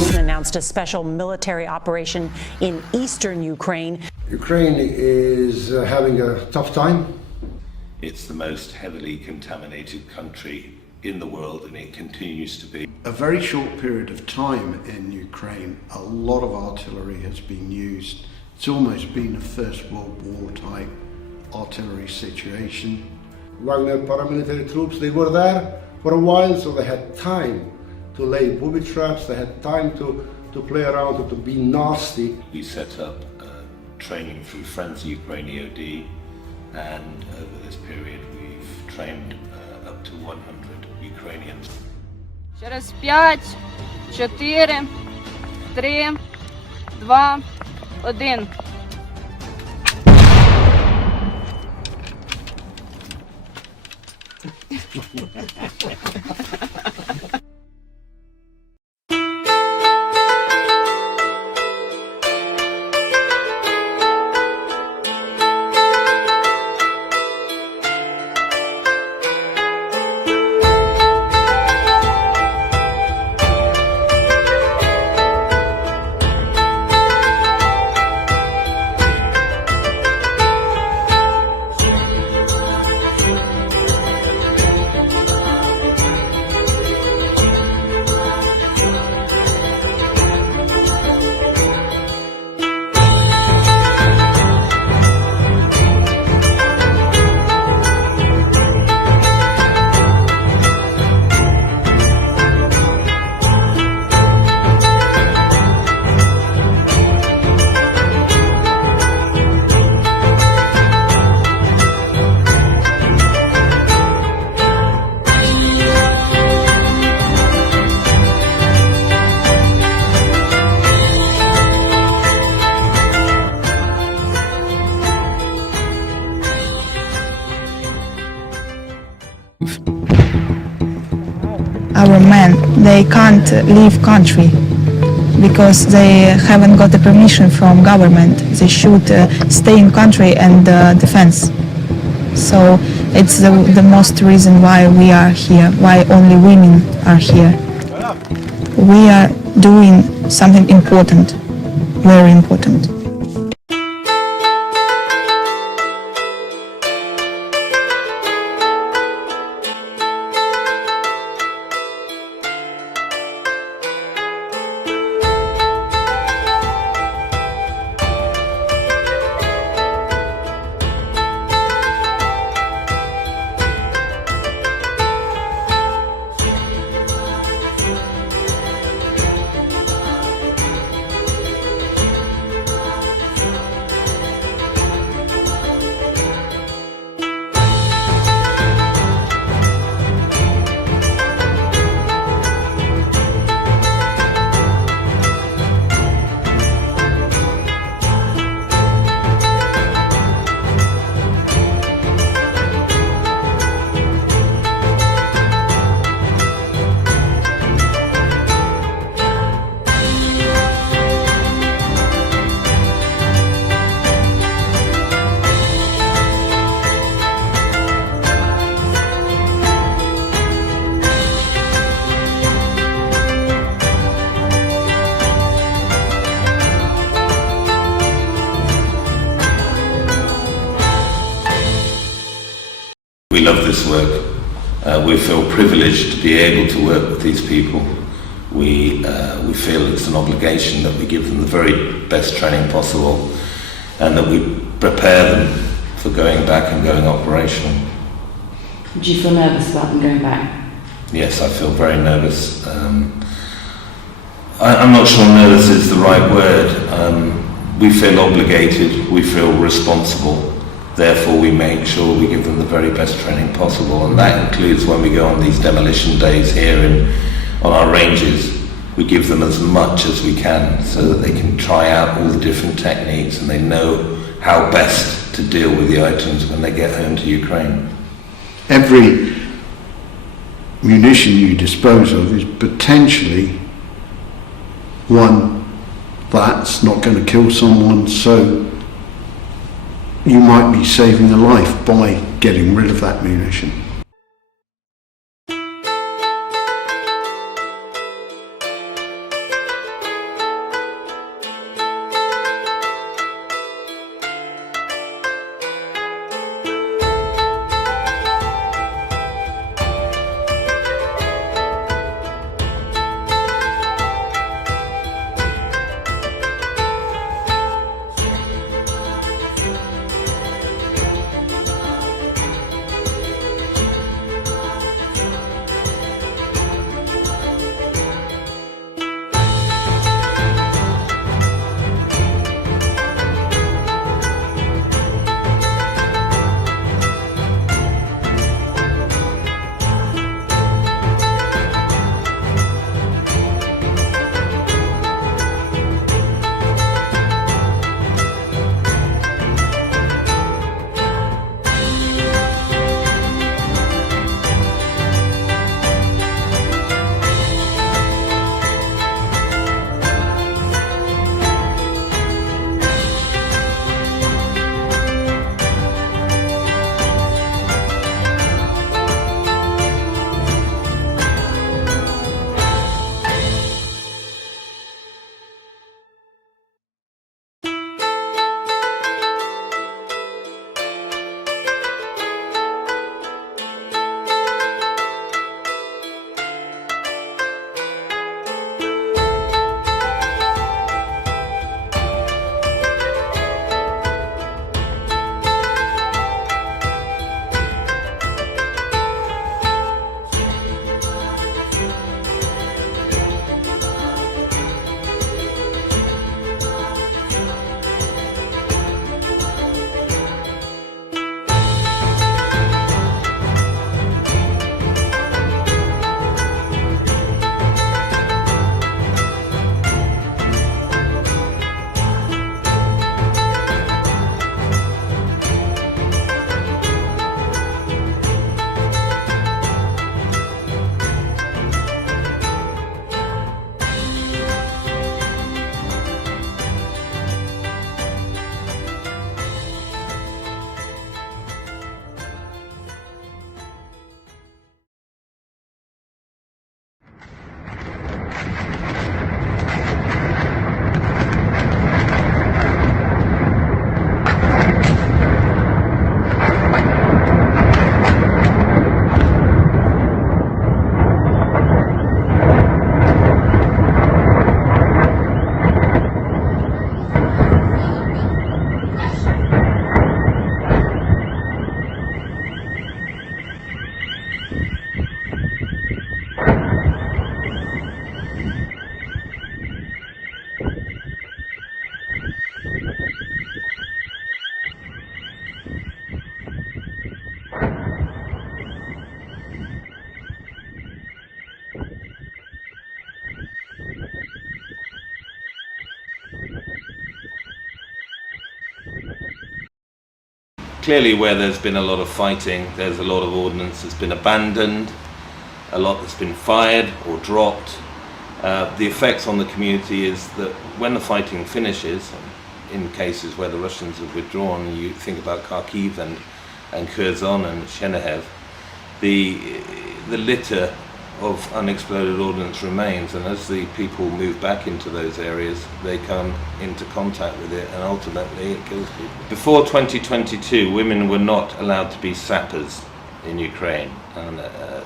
Putin announced a special military operation in eastern Ukraine. Ukraine is having a tough time. It's the most heavily contaminated country in the world, and it continues to be. A very short period of time in Ukraine, a lot of artillery has been used. It's almost been a First World War type artillery situation. Wagner paramilitary troops, they were there for a while, so they had time to lay booby traps, they had time to play around, to be nasty. We set up training through Friends of Ukraine EOD, and over this period we've trained up to 100 Ukrainians. Через 5, 4, 3, 2, 1. Our men, they can't leave country because they haven't got the permission from government. They should stay in country and defense. So it's the most reason why we are here, why only women are here. We are doing something important, very important. We love this work. We feel privileged to be able to work with these people. We feel it's an obligation that we give them the very best training possible and that we prepare them for going back and going operational. Do you feel nervous about them going back? Yes, I feel very nervous. I'm not sure nervous is the right word. We feel obligated, we feel responsible. Therefore, we make sure we give them the very best training possible, and that includes when we go on these demolition days here on our ranges. We give them as much as we can so that they can try out all the different techniques and they know how best to deal with the items when they get home to Ukraine. Every munition you dispose of is potentially one that's not going to kill someone, so you might be saving a life by getting rid of that munition. Clearly, where there's been a lot of fighting, there's a lot of ordnance that's been abandoned, a lot that's been fired or dropped. The effects on the community is that when the fighting finishes, in cases where the Russians have withdrawn, you think about Kharkiv and Kherson and Chernihiv, the litter of unexploded ordnance remains, and as the people move back into those areas, they come into contact with it, and ultimately it kills people. Before 2022, women were not allowed to be sappers in Ukraine, and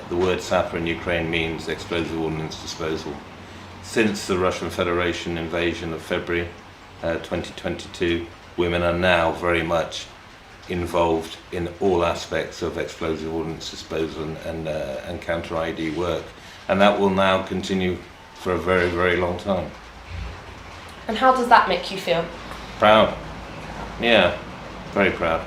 the word sapper in Ukraine means explosive ordnance disposal. Since the Russian Federation invasion of February 2022, women are now very much involved in all aspects of explosive ordnance disposal and counter-ID work, and that will now continue for a very, very long time. And how does that make you feel? Proud. Yeah, very proud.